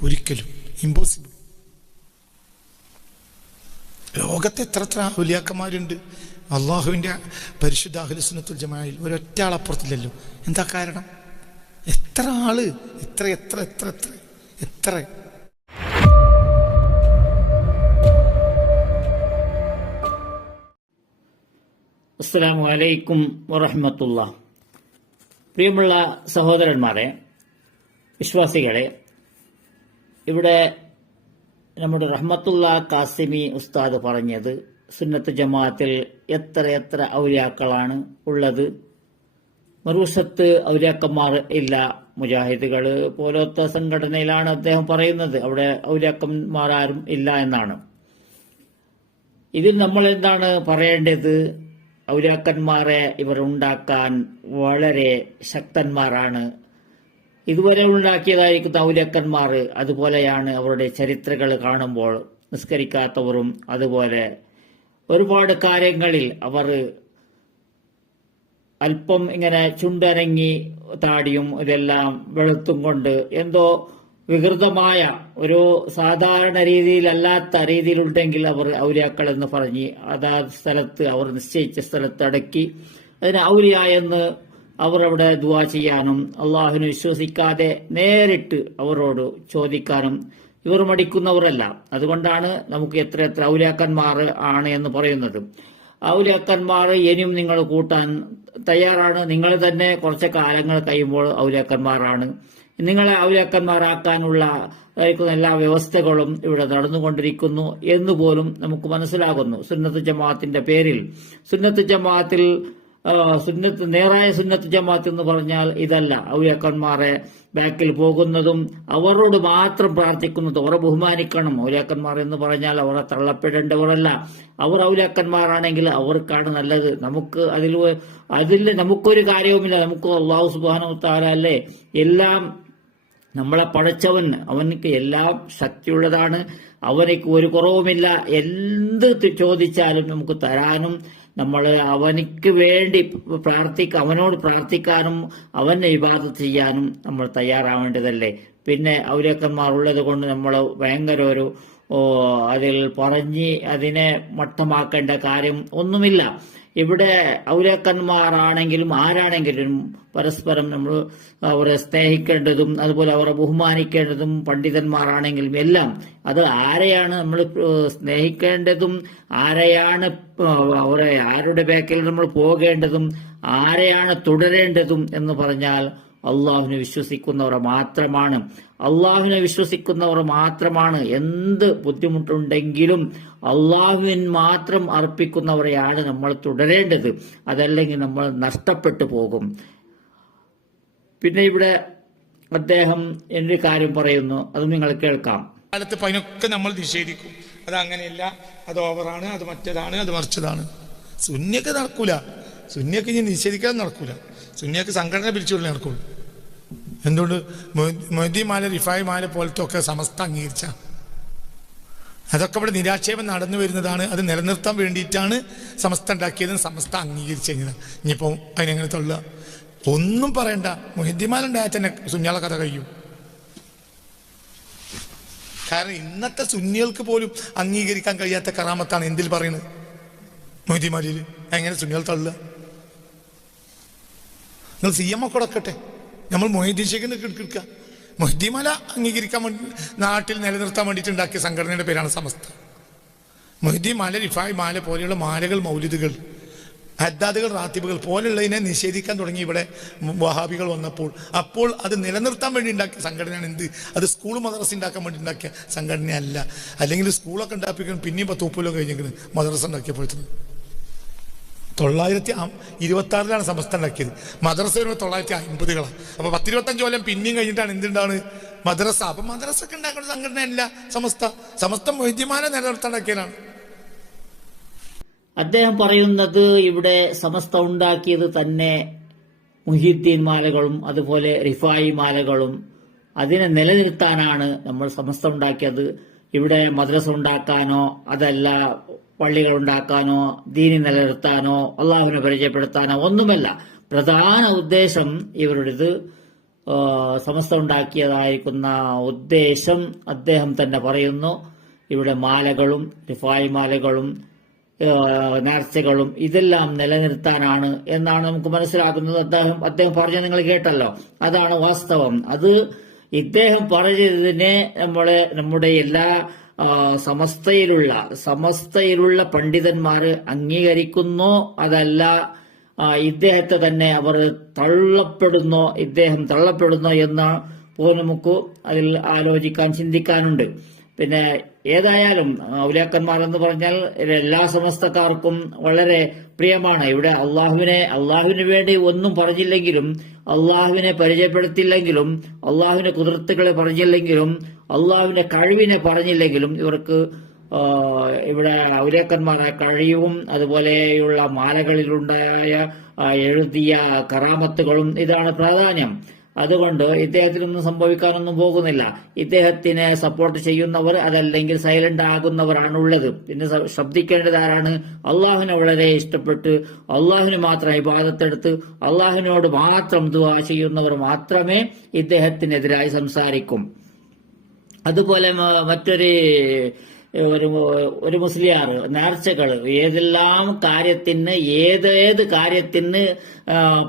ഒരിക്കലും. ഇമ്പോസിബിൾ ലോകത്ത് എത്ര എത്ര ഹുലിയാക്കന്മാരുണ്ട് അള്ളാഹുവിന്റെ പരിശുദ്ധ അഹുലുസുനത്തുൽ ജമായിൽ ഒരൊറ്റ ആളപ്പുറത്തില്ലല്ലോ എന്താ കാരണം? എത്ര ആൾ? എത്ര എത്ര എത്ര എത്ര? എത്ര? അസ്സാം വലൈക്കും വറഹമത്തുള്ള പ്രിയമുള്ള സഹോദരന്മാരെ വിശ്വാസികളെ ഇവിടെ നമ്മുടെ റഹ്മത്തുള്ള കാസിമി ഉസ്താദ് പറഞ്ഞത് സുന്നത്ത് ജമാഅത്തിൽ എത്ര എത്ര ഔലിയാക്കളാണ് ഉള്ളത്? മറുവശത്ത് ഔലിയാക്കന്മാർ ഇല്ല. മുജാഹിദുകൾ പോലത്തെ സംഘടനയിലാണ് അദ്ദേഹം പറയുന്നത്. അവിടെ ഔലിയാക്കന്മാർ ആരും ഇല്ല എന്നാണ്. ഇതിൽ നമ്മൾ എന്താണ് പറയേണ്ടത്? ഔലിയാക്കന്മാരെ ഇവർ ഉണ്ടാക്കാൻ വളരെ ശക്തന്മാരാണ് ഇതുവരെ ഉണ്ടാക്കിയതായിരിക്കുന്ന ഔലക്കന്മാർ അതുപോലെയാണ് അവരുടെ ചരിത്രകൾ കാണുമ്പോൾ നിസ്കരിക്കാത്തവരും അതുപോലെ ഒരുപാട് കാര്യങ്ങളിൽ അവർ അല്പം ഇങ്ങനെ ചുണ്ടനങ്ങി താടിയും ഇതെല്ലാം വെളുത്തും കൊണ്ട് എന്തോ വികൃതമായ ഒരു സാധാരണ രീതിയിലല്ലാത്ത രീതിയിലുണ്ടെങ്കിൽ അവർ ഔലിയാക്കൾ എന്ന് പറഞ്ഞ് അതാ സ്ഥലത്ത് അവർ നിശ്ചയിച്ച സ്ഥലത്ത് അടക്കി അതിന് ഔലിയ എന്ന് അവർ അവിടെ ദുവാ ചെയ്യാനും അള്ളാഹുവിനെ വിശ്വസിക്കാതെ നേരിട്ട് അവരോട് ചോദിക്കാനും ഇവർ മടിക്കുന്നവരല്ല. അതുകൊണ്ടാണ് നമുക്ക് എത്ര എത്ര ഔലാക്കന്മാർ ആണ് എന്ന് പറയുന്നത്. ഔലാക്കന്മാർ ഇനിയും നിങ്ങൾ കൂട്ടാൻ തയ്യാറാണ്. നിങ്ങൾ തന്നെ കുറച്ച് കാലങ്ങൾ കഴിയുമ്പോൾ ഔലാക്കന്മാരാണ് നിങ്ങളെ ഔലാക്കന്മാരാക്കാനുള്ള എല്ലാ വ്യവസ്ഥകളും ഇവിടെ നടന്നുകൊണ്ടിരിക്കുന്നു എന്ന് പോലും നമുക്ക് മനസ്സിലാകുന്നു. സുന്നത്ത് ജമാഅത്തിന്റെ പേരിൽ. സുന്നത്ത് ജമാഅത്തിൽ സുന്നത്ത് നേരായ സുന്നത്ത് ജമാഅത്ത് എന്ന് പറഞ്ഞാൽ ഇതല്ല. ഔലിയാക്കന്മാരെ ബാക്കിൽ പോകുന്നതും അവരോട് മാത്രം പ്രാർത്ഥിക്കുന്നതും അവരെ ബഹുമാനിക്കണം. ഔലിയാക്കന്മാർ എന്ന് പറഞ്ഞാൽ അവരെ തള്ളപ്പെടേണ്ടവരല്ല. അവർ ഔലിയാക്കന്മാരാണെങ്കിൽ അവർക്കാണ് നല്ലത്. നമുക്ക് അതിൽ അതിൽ നമുക്കൊരു കാര്യവുമില്ല. നമുക്ക് അള്ളാഹു സുബാനു താരല്ലേ എല്ലാം നമ്മളെ പടച്ചവൻ അവനക്ക് എല്ലാം ശക്തിയുള്ളതാണ്. അവനക്ക് ഒരു കുറവുമില്ല. എന്ത് ചോദിച്ചാലും നമുക്ക് തരാനും നമ്മൾ അവനിക്ക് വേണ്ടി പ്രാർത്ഥിക്ക അവനോട് പ്രാർത്ഥിക്കാനും അവനെ ഇബാദത്ത് ചെയ്യാനും നമ്മൾ തയ്യാറാവേണ്ടതല്ലേ? പിന്നെ ഔലിയക്കന്മാർ ഉള്ളത് കൊണ്ട് നമ്മൾ ഭയങ്കര ഒരു അതിൽ പറഞ്ഞ് അതിനെ മട്ടമാക്കേണ്ട കാര്യം ഒന്നുമില്ല. ഇവിടെ ഔലേക്കന്മാരാണെങ്കിലും ആരാണെങ്കിലും പരസ്പരം നമ്മൾ അവരെ സ്നേഹിക്കേണ്ടതും അതുപോലെ അവരെ ബഹുമാനിക്കേണ്ടതും പണ്ഡിതന്മാരാണെങ്കിലും എല്ലാം അത് ആരെയാണ് നമ്മൾ സ്നേഹിക്കേണ്ടതും ആരെയാണ് അവരെ ആരുടെ ബാക്കിൽ നമ്മൾ പോകേണ്ടതും ആരെയാണ് തുടരേണ്ടതും എന്ന് പറഞ്ഞാൽ അള്ളാഹുവിനെ വിശ്വസിക്കുന്നവർ മാത്രമാണ്. അള്ളാഹുവിനെ വിശ്വസിക്കുന്നവർ മാത്രമാണ്. എന്ത് ബുദ്ധിമുട്ടുണ്ടെങ്കിലും അള്ളാഹുവിൻ മാത്രം അർപ്പിക്കുന്നവരെയാണ് നമ്മൾ തുടരേണ്ടത്. അതല്ലെങ്കിൽ നമ്മൾ നഷ്ടപ്പെട്ടു പോകും. പിന്നെ ഇവിടെ അദ്ദേഹം എന്നൊരു കാര്യം പറയുന്നു. അത് നിങ്ങൾ കേൾക്കാം. കാലത്ത് പതിനൊക്കെ നമ്മൾ നിഷേധിക്കും. അത് അങ്ങനെയല്ല. അത് ഓവറാണ് അത് മറ്റേതാണ് അത് മറിച്ചതാണ്. സുന്യൊക്കെ നടക്കൂല. സുന്യൊക്കെ ഇനി നിഷേധിക്കാതെ നടക്കൂല. സുന്യൊക്കെ സംഘടന പിരിച്ചുകൊണ്ട് നടക്കുള്ളൂ. എന്തുകൊണ്ട് മൊയ്തി മാല റിഫായ് മാല പോലത്തെ ഒക്കെ സമസ്ത അംഗീകരിച്ച? അതൊക്കെ ഇവിടെ നിരാക്ഷേപം നടന്നു വരുന്നതാണ്. അത് നിലനിർത്താൻ വേണ്ടിയിട്ടാണ് സമസ്ത ഉണ്ടാക്കിയത് സമസ്ത അംഗീകരിച്ചു കഴിഞ്ഞത് ഇനിയിപ്പോൾ അതിനെങ്ങനെ തള്ളുക? ഒന്നും പറയണ്ട. മൊഹിദ്ദിമാലുണ്ടായാൽ തന്നെ സുഞ്ഞാളെ കഥ കഴിയും. കാരണം ഇന്നത്തെ സുന്നികൾക്ക് പോലും അംഗീകരിക്കാൻ കഴിയാത്ത കറാമത്താണ് എന്തിൽ പറയുന്നത്? മൊയ്തിമാരിൽ എങ്ങനെ സുന്നികൾ തള്ളുക? നിങ്ങൾ സി എം ഒക്കെ കൊടുക്കട്ടെ. നമ്മൾ മൊഹീദ്ദീൻ ഷേഖിന് കിടക്കുക മൊഹീദ്ദീമല അംഗീകരിക്കാൻ വേണ്ടി നാട്ടിൽ നിലനിർത്താൻ വേണ്ടിയിട്ട് ഉണ്ടാക്കിയ സംഘടനയുടെ പേരാണ് സമസ്ത. മൊഹീദ്ദീൻ മാല റിഫായ് മാല പോലെയുള്ള മാലകൾ മൗലിദുകൾ ഹദ്ദാദുകൾ റാത്തിബുകൾ പോലുള്ളതിനെ നിഷേധിക്കാൻ തുടങ്ങി ഇവിടെ വഹാബികൾ വന്നപ്പോൾ. അപ്പോൾ അത് നിലനിർത്താൻ വേണ്ടി ഉണ്ടാക്കിയ സംഘടനയാണ് എന്ത്? അത് സ്കൂൾ മദ്രസ ഉണ്ടാക്കാൻ വേണ്ടി ഉണ്ടാക്കിയ സംഘടനയല്ല. അല്ലെങ്കിൽ സ്കൂളൊക്കെ ഉണ്ടാക്കിക്കാൻ പിന്നെയും പത്ത് മുപ്പല്ലോ കഴിഞ്ഞിരിക്കുന്നത് മദ്രസ ഉണ്ടാക്കിയപ്പോഴത്തേന്. തൊള്ളായിരത്തി ഇരുപത്തി ആറിലാണ് സമസ്ത ഉണ്ടാക്കിയത്. മദ്രസ വരുമ്പോൾ തൊള്ളായിരത്തി അമ്പതുകളാണ് അപ്പൊ പത്തിരുപത്തഞ്ച് കൊല്ലം പിന്നെയും കഴിഞ്ഞിട്ടാണ് എന്തുണ്ടാണ് മദ്രസ. അപ്പൊ മദ്രസ ഒക്കെ ഉണ്ടാക്കുന്ന സംഘടനയല്ല സമസ്ത. സമസ്ത വൈദ്യമാനെ നിലനിർത്താണ്ടാക്കിയതാണ് അദ്ദേഹം പറയുന്നത് ഇവിടെ സമസ്ത ഉണ്ടാക്കിയത് തന്നെ മുഹിദ്ദീൻ മാലകളും അതുപോലെ റിഫായി മാലകളും. അതിനെ നിലനിർത്താനാണ് നമ്മൾ സമസ്ത ഉണ്ടാക്കിയത്. ഇവിടെ മദ്രസ ഉണ്ടാക്കാനോ അതല്ല പള്ളികൾ ഉണ്ടാക്കാനോ ദീനി നിലനിർത്താനോ അള്ളാഹുവിനെ പരിചയപ്പെടുത്താനോ ഒന്നുമല്ല. പ്രധാന ഉദ്ദേശം ഇവരുടേത് സമസ്ത ഉണ്ടാക്കിയതായിരിക്കുന്ന ഉദ്ദേശം അദ്ദേഹം തന്നെ പറയുന്നു. ഇവിടെ മാലകളും റിഫായ് മാലകളും നേർച്ചകളും ഇതെല്ലാം നിലനിർത്താനാണ് എന്നാണ് നമുക്ക് മനസ്സിലാക്കുന്നത്. അദ്ദേഹം അദ്ദേഹം പറഞ്ഞത് നിങ്ങൾ കേട്ടല്ലോ. അതാണ് വാസ്തവം. അത് ഇദ്ദേഹം പറഞ്ഞതിനെ നമ്മളെ നമ്മുടെ എല്ലാ സമസ്തയിലുള്ള സമസ്തയിലുള്ള പണ്ഡിതന്മാര് അംഗീകരിക്കുന്നു അതല്ല ഇദ്ദേഹത്തെ തന്നെ അവർ തള്ളപ്പെടുന്നോ ഇദ്ദേഹം തള്ളപ്പെടുന്നോ എന്ന് പോലും നമുക്ക് അതിൽ ആലോചിക്കാൻ ചിന്തിക്കാനുണ്ട്. പിന്നെ ഏതായാലും എന്ന് പറഞ്ഞാൽ എല്ലാ സമസ്തക്കാർക്കും വളരെ പ്രിയമാണ്. ഇവിടെ അള്ളാഹുവിനെ അള്ളാഹുവിന് വേണ്ടി ഒന്നും പറഞ്ഞില്ലെങ്കിലും അള്ളാഹുവിനെ പരിചയപ്പെടുത്തില്ലെങ്കിലും അള്ളാഹുവിന്റെ കുതിർത്തുകളെ പറഞ്ഞില്ലെങ്കിലും അള്ളാഹുവിന്റെ കഴിവിനെ പറഞ്ഞില്ലെങ്കിലും ഇവർക്ക് ഇവിടെ ഔരേക്കന്മാരായ കഴിവും അതുപോലെയുള്ള മാലകളിലുണ്ടായ എഴുതിയ കറാമത്തുകളും ഇതാണ് പ്രാധാന്യം. അതുകൊണ്ട് ഇദ്ദേഹത്തിനൊന്നും സംഭവിക്കാനൊന്നും പോകുന്നില്ല. ഇദ്ദേഹത്തിനെ സപ്പോർട്ട് ചെയ്യുന്നവർ അതല്ലെങ്കിൽ സൈലന്റ് ആകുന്നവരാണുള്ളത്. പിന്നെ സ- ശ്രദ്ധിക്കേണ്ടത് ആരാണ്? അള്ളാഹുവിനെ വളരെ ഇഷ്ടപ്പെട്ട് അള്ളാഹുവിന് മാത്രം ഇബാദത്തെടുത്ത് അള്ളാഹുവിനോട് മാത്രം ദുവാ ചെയ്യുന്നവർ മാത്രമേ ഇദ്ദേഹത്തിനെതിരായി സംസാരിക്കും. അതുപോലെ മറ്റൊരു ഒരു ഒരു മുസ്ലിയാർ നേർച്ചകൾ ഏതെല്ലാം കാര്യത്തിന് ഏത് ഏത് കാര്യത്തിന്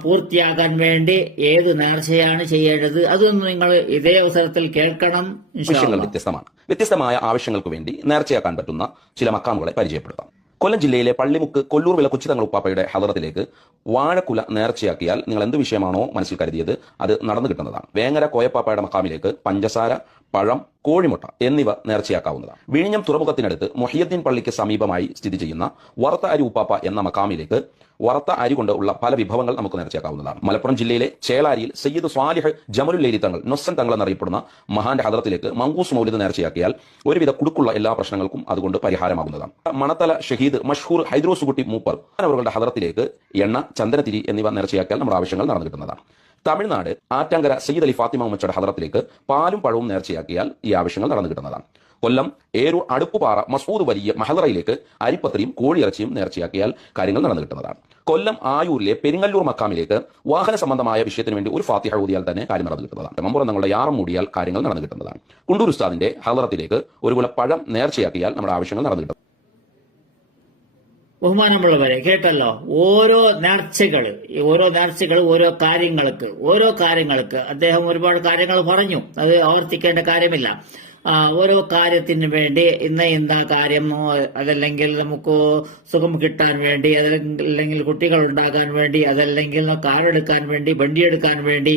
പൂർത്തിയാക്കാൻ വേണ്ടി ഏത് നേർച്ചയാണ് ചെയ്യേണ്ടത് അതൊന്നും നിങ്ങൾ ഇതേ അവസരത്തിൽ കേൾക്കണം. വ്യത്യസ്തമാണ്. വ്യത്യസ്തമായ ആവശ്യങ്ങൾക്ക് വേണ്ടി നേർച്ചയാക്കാൻ പറ്റുന്ന ചില മക്കാമുകളെ പരിചയപ്പെടുത്താം. കൊല്ലം ജില്ലയിലെ പള്ളിമുക്ക് കൊല്ലൂർ വില കുച്ചിതങ്ങൾ ഉപ്പാപ്പയുടെ ഹദറത്തിലേക്ക് വാഴക്കുല നേർച്ചയാക്കിയാൽ നിങ്ങൾ എന്ത് വിഷയമാണോ മനസ്സിൽ കരുതിയത് അത് നടന്നു കിട്ടുന്നതാണ്. വേങ്ങര കോയപ്പാപ്പയുടെ മക്കാമിലേക്ക് പഞ്ചസാര പഴം കോഴിമുട്ട എന്നിവ നേർച്ചയാക്കാവുന്നതാണ്. വിഴിഞ്ഞം തുറമുഖത്തിനടുത്ത് മൊഹിയദ്ദീൻ പള്ളിക്ക് സമീപമായി സ്ഥിതി ചെയ്യുന്ന വറുത്ത അരി ഉപ്പാപ്പ എന്ന മക്കാമിലേക്ക് വറുത്ത അരി കൊണ്ട് ഉള്ള പല വിഭവങ്ങൾ നമുക്ക് നേർച്ചയാക്കാവുന്നതാണ്. മലപ്പുറം ജില്ലയിലെ ചേളാരിയിൽ സയ്യിദ് സ്വാലിഹ് ജമലുല്ലേരി തങ്ങൾ നൊസൻ തങ്ങൾ എന്നറിയപ്പെടുന്ന മഹാന്റെ ഹദറത്തിലേക്ക് മങ്കൂസ് മൗലിദ് നേർച്ചയാക്കിയാൽ ഒരുവിധ കുടുക്കുള്ള എല്ലാ പ്രശ്നങ്ങൾക്കും അതുകൊണ്ട് പരിഹാരമാകുന്നതാണ്. മണത്തല ഷഹീദ് മഷ്ഹൂർ ഹൈദ്രോസുകുട്ടി മൂപ്പർ അവരുടെ ഹദറത്തിലേക്ക് എണ്ണ ചന്ദനത്തിരി എന്നിവ നേർച്ചയാക്കിയാൽ നമ്മുടെ ആവശ്യങ്ങൾ നടന്നു കിട്ടുന്നതാണ്. തമിഴ്നാട് ആറ്റങ്കര സയ്യിദ് അലി ഫാത്തിമ ഉമ്മച്ചയുടെ ഹദറത്തിലേക്ക് പാലും പഴവും നേർച്ചയാക്കിയാൽ ഈ ആവശ്യങ്ങൾ നടന്നു കിട്ടുന്നതാണ്. കൊല്ലം ഏരൂർ അടുപ്പുപാറ മസൂദ് വലിയ മഹദറയിലേക്ക് അരിപ്പത്രിയും കോഴിയിറച്ചിയും നേർച്ചയാക്കിയാൽ കാര്യങ്ങൾ നടന്നു കിട്ടുന്നതാണ്. കൊല്ലം ആയൂരിലെ പെരിങ്ങല്ലൂർ മക്കാമിലേക്ക് വാഹന സംബന്ധമായ വിഷയത്തിന് വേണ്ടി ഒരു ഫാത്തിഹ ഊതിയാൽ തന്നെ കാര്യം നടന്നു കിട്ടുന്നതാണ്. മമ്പുറം തങ്ങളുടെ യാറം മൂടിയാൽ കാര്യങ്ങൾ നടന്നു കിട്ടുന്നതാണ്. കുണ്ടൂർ ഉസ്താദിന്റെ ഹദറത്തിലേക്ക് ഒരു കുല പഴം നേർച്ചയാക്കിയാൽ നമ്മുടെ ആവശ്യങ്ങൾ നടന്നു കിട്ടും ബഹുമാനമുള്ളവരെ കേട്ടല്ലോ? ഓരോ നേർച്ചകൾ ഓരോ നേർച്ചകൾ ഓരോ കാര്യങ്ങൾക്ക് ഓരോ കാര്യങ്ങൾക്ക് അദ്ദേഹം ഒരുപാട് കാര്യങ്ങൾ പറഞ്ഞു. അത് ആവർത്തിക്കേണ്ട കാര്യമില്ല. ഓരോ കാര്യത്തിന് വേണ്ടി ഇന്ന ഇന്ന കാര്യം അതല്ലെങ്കിൽ നമുക്ക് സുഖം കിട്ടാൻ വേണ്ടി അതല്ലെങ്കിൽ കുട്ടികൾ ഉണ്ടാകാൻ വേണ്ടി അതല്ലെങ്കിൽ കാറെടുക്കാൻ വേണ്ടി വണ്ടി എടുക്കാൻ വേണ്ടി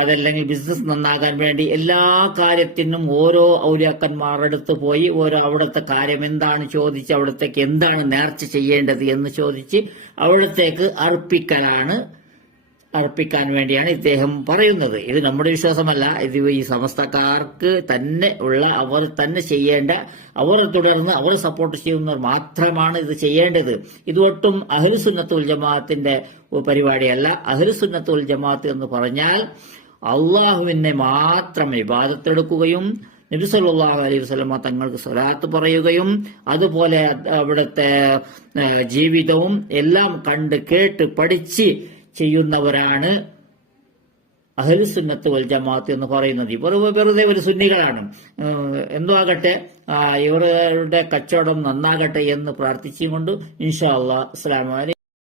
അതല്ലെങ്കിൽ ബിസിനസ് നന്നാകാൻ വേണ്ടി എല്ലാ കാര്യത്തിനും ഓരോ ഔലിയാക്കന്മാരുടെ അടുത്ത് പോയി ഓരോ അവിടുത്തെ കാര്യം എന്താണ് ചോദിച്ച് അവിടത്തേക്ക് എന്താണ് നേർച്ച ചെയ്യേണ്ടത് എന്ന് ചോദിച്ച് അവിടത്തേക്ക് അർപ്പിക്കലാണ് അർപ്പിക്കാൻ വേണ്ടിയാണ് ഇദ്ദേഹം പറയുന്നത്. ഇത് നമ്മുടെ വിശ്വാസമല്ല. ഇത് ഈ സമസ്തക്കാർക്ക് തന്നെ ഉള്ള അവർ തന്നെ ചെയ്യേണ്ട അവർ തുടർന്ന് അവർ സപ്പോർട്ട് ചെയ്യുന്നവർ മാത്രമാണ് ഇത് ചെയ്യേണ്ടത്. ഇത് ഒട്ടും അഹ്ലുസുന്നത്തുൽ ജമാഅത്തിന്റെ പരിപാടിയല്ല. അഹ്ലുസുന്നത്തുൽ ജമാഅത്ത് എന്ന് പറഞ്ഞാൽ അള്ളാഹുവിനെ മാത്രം വിവാദത്തെടുക്കുകയും നബിസല്ലാഹു അലൈഹി വസ്ലമ തങ്ങൾക്ക് സ്വലാത്ത് പറയുകയും അതുപോലെ അവിടുത്തെ ജീവിതവും എല്ലാം കണ്ട് കേട്ട് പഠിച്ച് ചെയ്യുന്നവരാണ് അഹലുസുന്നത്ത് വൽ ജമാഅത്ത് എന്ന് പറയുന്നത്. ഇവർ വെറുതെ ഒരു സുന്നികളാണ്. എന്തോ ആകട്ടെ ഇവരുടെ കച്ചവടം നന്നാകട്ടെ എന്ന് പ്രാർത്ഥിച്ചുകൊണ്ട് ഇൻഷാ അള്ളാഹ് അലൈക്കും